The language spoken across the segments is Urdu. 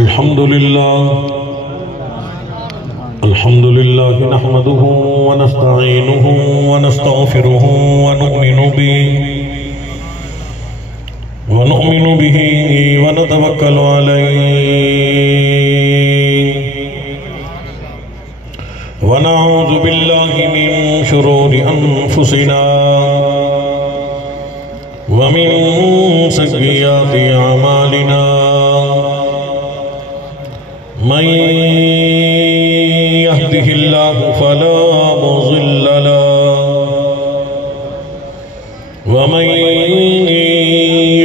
الحمد لله نحمده ونستعينه ونستغفره ونؤمن به ونتوكل عليه ونعوذ بالله من شرور أنفسنا ومن سيئات أعمالنا من يهده الله فلا مضل له ومن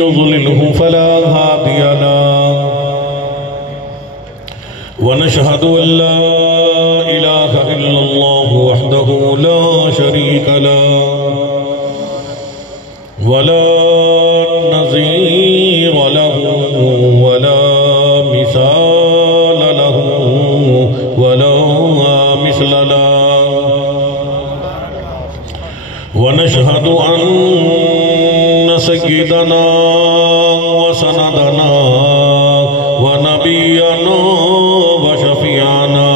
يضلله فلا هادي له ونشهد أن لا إله إلا الله وحده لا شريك له ولا نظير له ولا مثال له ولا مثل له ونشهد أن سيدنا وسندنا ونبينا وشفيعنا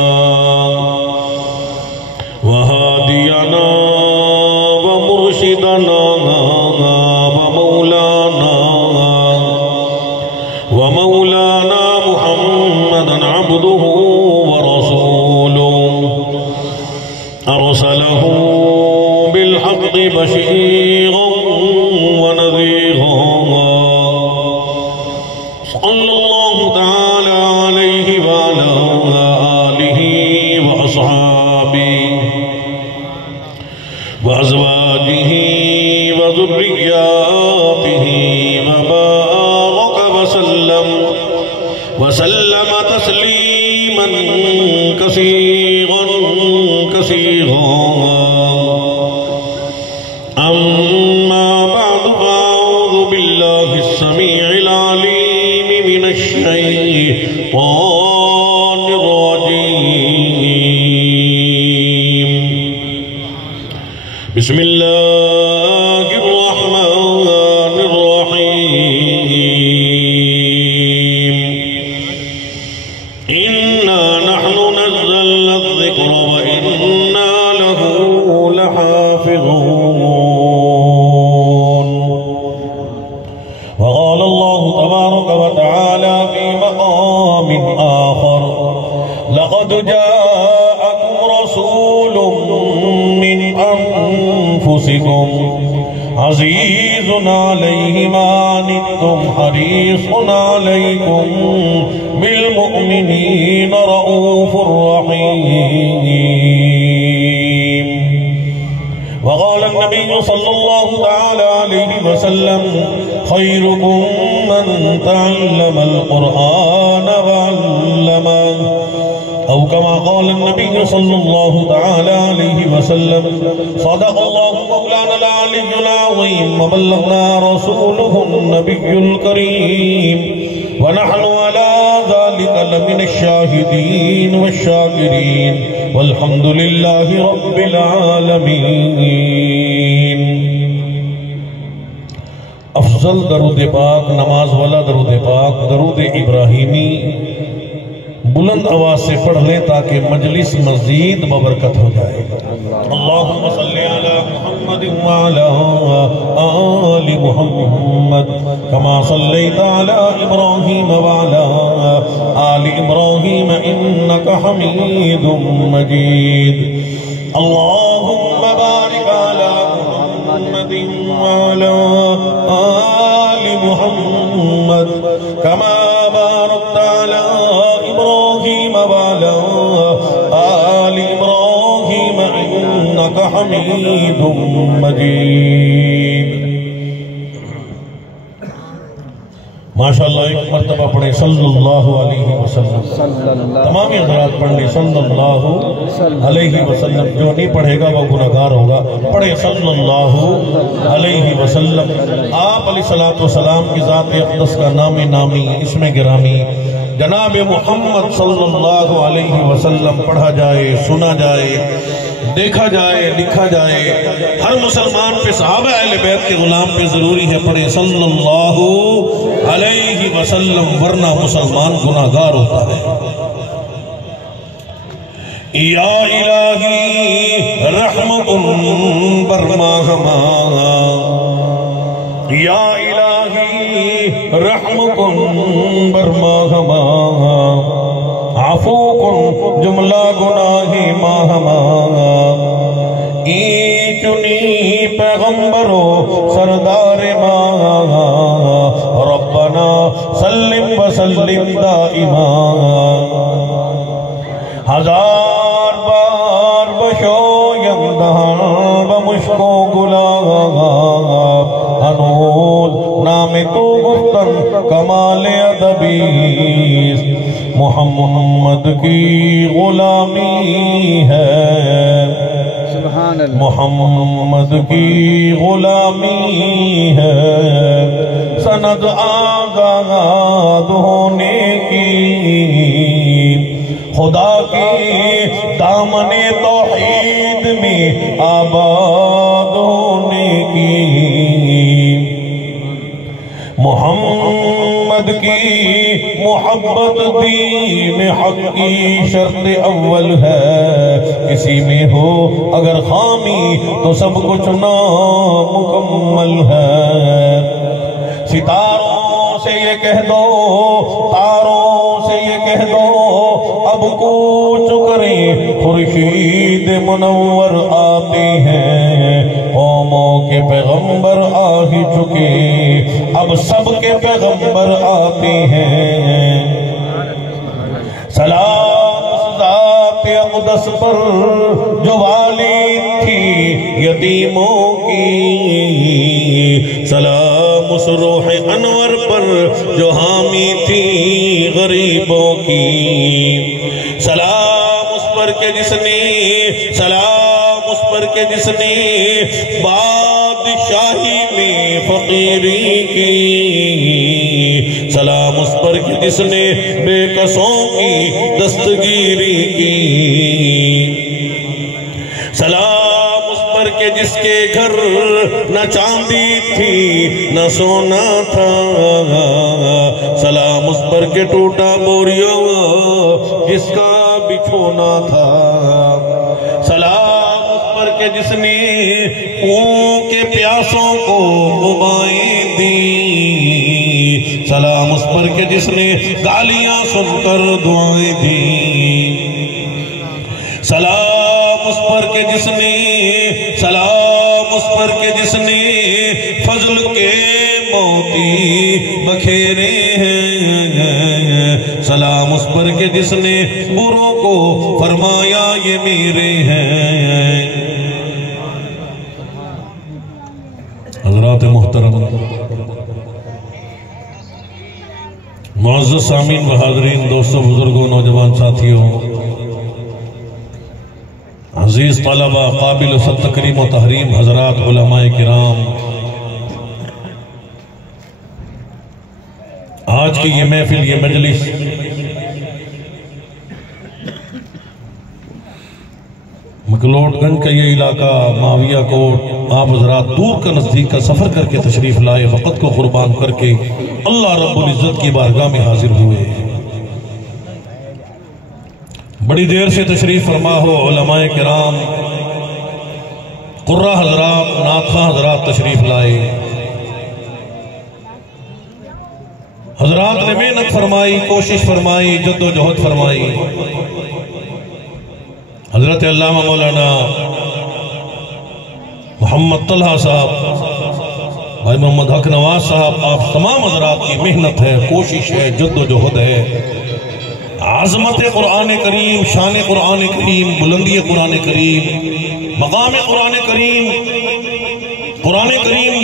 وهادينا ومرشدنا ومولانا محمدا عبده ورسوله أرسله بالحق بشيرا ونذيرا صلى الله تعالى عليه وعلى آله وأصحابه وأزواجه وذرياته وبارك وسلم تسليما كثيرا كثيرا أما بعد فأعوذ بالله السميع العليم من الشيطان الرجيم بسم الله الرحمن الرحيم إنا نحن نزلنا الذكر وإنا له لحافظون وقال الله تبارك وتعالى في مقام آخر لقد جاءكم رسول من أنفسكم عزيز عليه ما عنتم حريص عليكم بالمؤمنين رؤوف رحيم وقال النبي صلى الله تعالى عليه وسلم خيركم من تعلم القرآن وعلمه أو كما قال النبي صلى الله تعالى عليه وسلم صدق الله مولانا العلي العظيم وبلغنا رسوله النبي الكريم ونحن على ذلك لمن الشاهدين والشاكرين والحمد لله رب العالمين. افضل درود پاک نماز والا درود پاک درود ابراہیمی بلند آواز سے پڑھ لیں تاکہ مجلس مزید ببرکت ہو جائے. اللہم صلی علی محمد وعلی آل محمد کما صلیت علی ابراہیم وعلی آل ابراہیم انکا حمید مجید. اللہم بارک علی محمد وعلی آل محمد کما بارکت علی إبراهيم وعلى آل إبراهيم إنك حميد مجيد. ماشاءاللہ ایک مرتبہ پڑھیں صلی اللہ علیہ وسلم. تمامی حضرات پڑھیں صلی اللہ علیہ وسلم. جو نہیں پڑھے گا وہ گناہگار ہوگا. پڑھیں صلی اللہ علیہ وسلم. آپ علیہ السلام کی ذات اقدس کا نام نامی اسم گرامی جناب محمد صلی اللہ علیہ وسلم پڑھا جائے، سنا جائے، دیکھا جائے لکھا جائے ہر مسلمان پہ صحابہ اہل بیت کے غلام پہ ضروری ہے پڑھے صلی اللہ علیہ وسلم، ورنہ مسلمان گناہگار ہوتا ہے۔ یا الہی رحمت برما ہما، یا الہی رحمت برما ہما، عفو کن جملہ گناہی ماہما، ای چنی پیغمبرو سردار ماں، ربنا سلم وسلم دائما، ہزار بار بشویم دہان بمشکو گلاب، انود نام تو گفتن کمال ادبیس، محمد کی غلامی ہے، محمد کی غلامی ہے، سند آزاد ہونے کی، خدا کی دامن توحید میں آباد ہونے کی، محمد کی محبت دین حق کی شرط اول ہے، کسی میں ہو اگر خامی تو سب کچھ نامکمل ہے، ستاروں سے یہ کہہ دو، تاروں سے یہ کہہ دو، اب کوچ کریں خورشید منور آتے ہیں، قوموں کے پیغمبر آ ہی چکے، اب سب کے پیغمبر آتے ہیں، سلام اس ذات اقدس پر جو والد تھی یتیموں کی، سلام اس روح انور پر جو حامی تھی غریبوں کی، سلام اس پر کہ جس نے، سلام اس پر کہ جس نے بادشاہی میں فقیری کی، سلام اس پر کہ جس نے بے کسوں کی دستگیری کی، سلام اس پر کہ جس کے گھر نہ چاندی تھی نہ سونا تھا، سلام اس پر کہ ٹوٹا بوریوں جس کا بچھونا تھا، سلام اس پر کہ جس نے کنویں کے پیاسوں کو غبائیں دی، سلام اس پر کہ جس نے گالیاں سن کر دعائیں دی، سلام اس پر کہ جس نے، سلام اس پر کہ جس نے فضل کے موتی بکھیرے ہیں، سلام اس پر کہ جس نے بروں کو فرمایا یہ میرے ہیں۔ حضرات محترم، معزز سامعین و حاضرین، دوستوں، بزرگوں، نوجوان ساتھیوں، عزیز طلبہ، قابل تکریم و تحریم حضرات، علماء کرام، آج کی یہ محفل، یہ مجلس مکلوٹ گنج کا یہ علاقہ، معاویہ کوٹ، آپ حضرات دور کا نزدیک کا سفر کر کے تشریف لائے، وقت کو قربان کر کے اللہ رب العزت کی بارگاہ میں حاضر ہوئے، بڑی دیر سے تشریف فرما ہو علماء کرام، قرہ حضرات، ناطخواں حضرات تشریف لائے، حضرات نے محنت فرمائی، کوشش فرمائی، جد و جہد فرمائی، حضرت علامہ مولانا محمد طلحہ صاحب، بھائی محمد حق نواز صاحب، آپ تمام حضرات کی محنت ہے، کوشش ہے، جد و جہد ہے، عظمت قرآن کریم، شان قرآن کریم، بلندی قرآن کریم، مقام قرآن کریم